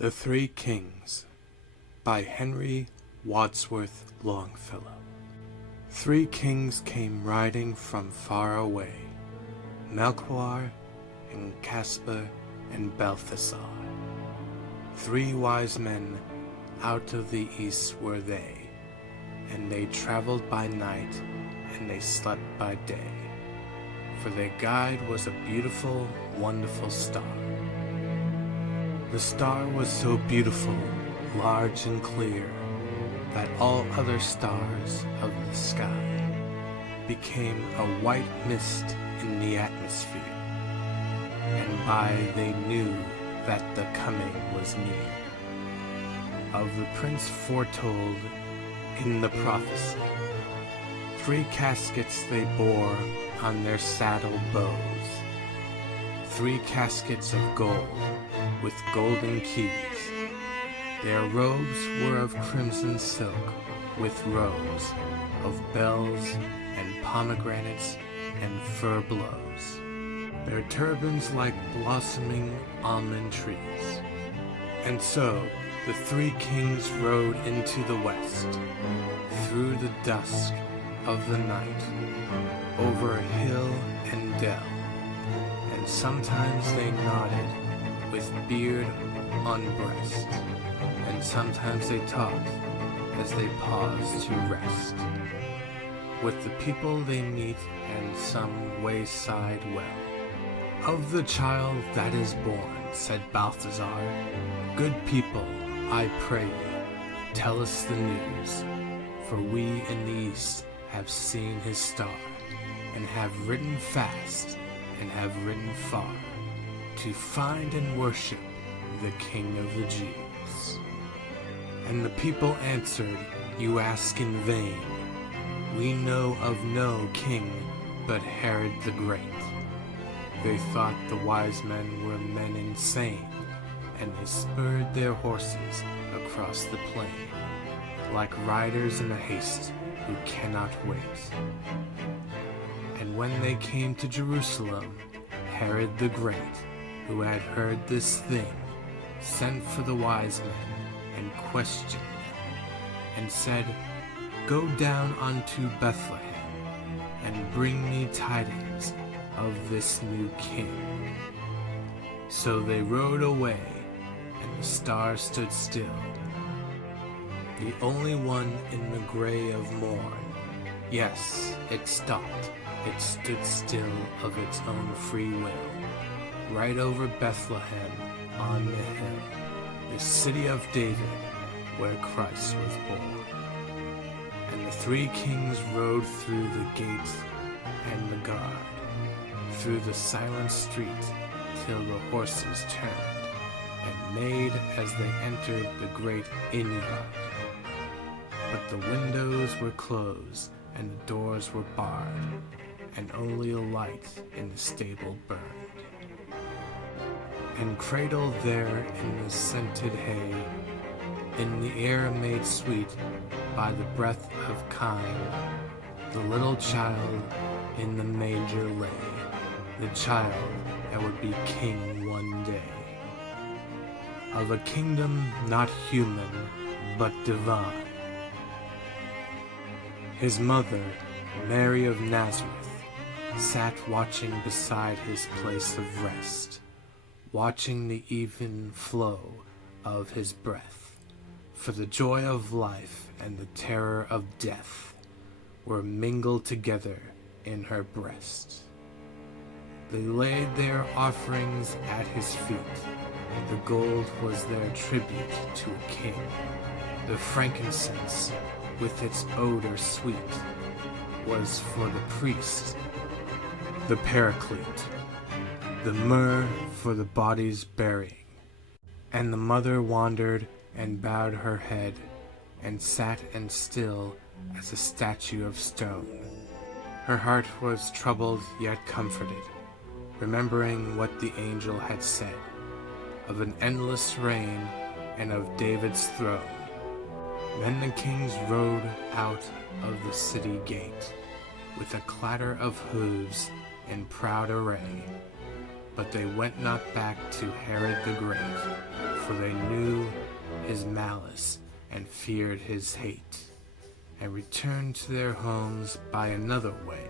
The Three Kings by Henry Wadsworth Longfellow. Three kings came riding from far away, Melchior and Caspar and Balthasar. Three wise men out of the east were they, and they traveled by night and they slept by day, for their guide was a beautiful, wonderful star. The star was so beautiful, large and clear, that all other stars of the sky became a white mist in the atmosphere, and by they knew that the coming was near of the prince foretold in the prophecy. 3 caskets they bore on their saddle bows, 3 caskets of gold with golden keys. Their robes were of crimson silk with rows of bells and pomegranates and fir blows, their turbans like blossoming almond trees. And so the 3 kings rode into the west, through the dusk of the night, over hill and dell, and sometimes they nodded with beard on breast, and sometimes they talked as they paused to rest, with the people they meet and some wayside well. Of the child that is born, said Balthasar, good people, I pray you, tell us the news, for we in the east have seen his star, and have ridden fast, and have ridden far, to find and worship the King of the Jews. And the people answered, you ask in vain. We know of no king but Herod the Great. They thought the wise men were men insane, and they spurred their horses across the plain, like riders in a haste who cannot wait. And when they came to Jerusalem, Herod the Great, who had heard this thing, sent for the wise men and questioned them, and said, go down unto Bethlehem, and bring me tidings of this new king. So they rode away, and the star stood still, the only one in the gray of morn. Yes, it stopped, it stood still of its own free will, right over Bethlehem on the hill, the city of David, where Christ was born. And the 3 kings rode through the gate and the guard, through the silent street, till the horses turned, and neighed as they entered the great inn-yard. But the windows were closed, and the doors were barred, and only a light in the stable burned. And cradled there in the scented hay, in the air made sweet by the breath of kine, the little child in the manger lay, the child that would be king one day, of a kingdom not human but divine. His mother, Mary of Nazareth, sat watching beside his place of rest, watching the even flow of his breath, for the joy of life and the terror of death were mingled together in her breast. They laid their offerings at his feet. The gold was their tribute to a king. The frankincense, with its odor sweet, was for the priest, the paraclete, the myrrh for the body's burying. And the mother wandered and bowed her head, and sat and still as a statue of stone. Her heart was troubled yet comforted, remembering what the angel had said, of an endless reign and of David's throne. Then the kings rode out of the city gate, with a clatter of hooves in proud array. But they went not back to Herod the Great, for they knew his malice and feared his hate, and returned to their homes by another way,